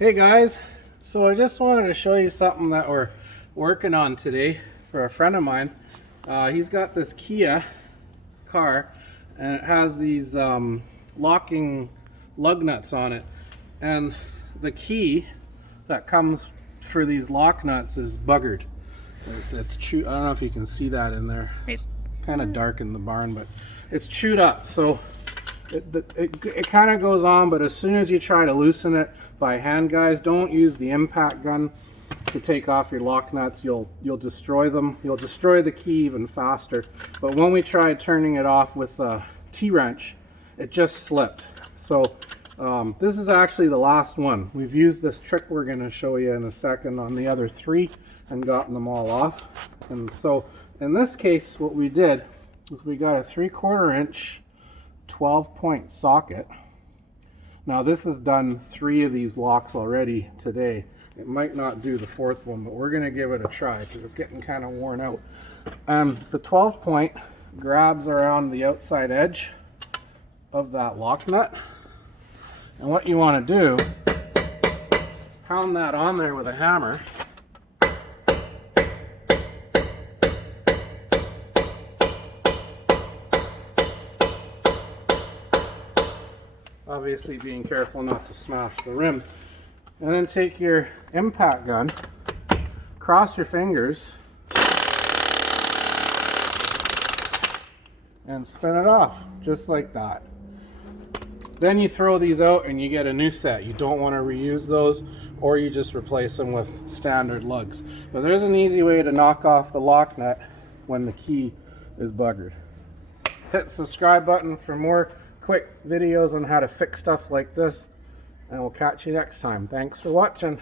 Hey guys, so I just wanted to show you something that we're working on today for a friend of mine. He's got this Kia car and it has these locking lug nuts on it, and the key that comes for these lock nuts is buggered. It's chewed. I don't know if you can see that in there. It's kind of dark in the barn, but it's chewed up, so it kind of goes on. But as soon as you try to loosen it by hand, guys, don't use the impact gun to take off your lock nuts. You'll destroy them. You'll destroy the key even faster. But when we tried turning it off with a T-wrench, it just slipped. So this is actually the last one. We've used this trick we're going to show you in a second on the other three and gotten them all off. And so in this case, what we did is we got a 3/4 inch 12-point socket. Now this has done 3 of these locks already today. It might not do the 4th one, but we're going to give it a try because it's getting kind of worn out. The 12-point grabs around the outside edge of that lock nut, and what you want to do is pound that on there with a hammer. Obviously being careful not to smash the rim. And then take your impact gun, cross your fingers, and spin it off, just like that. Then you throw these out and you get a new set. You don't want to reuse those, or you just replace them with standard lugs. But there's an easy way to knock off the lock nut when the key is buggered. Hit the subscribe button for more quick videos on how to fix stuff like this, and we'll catch you next time. Thanks for watching.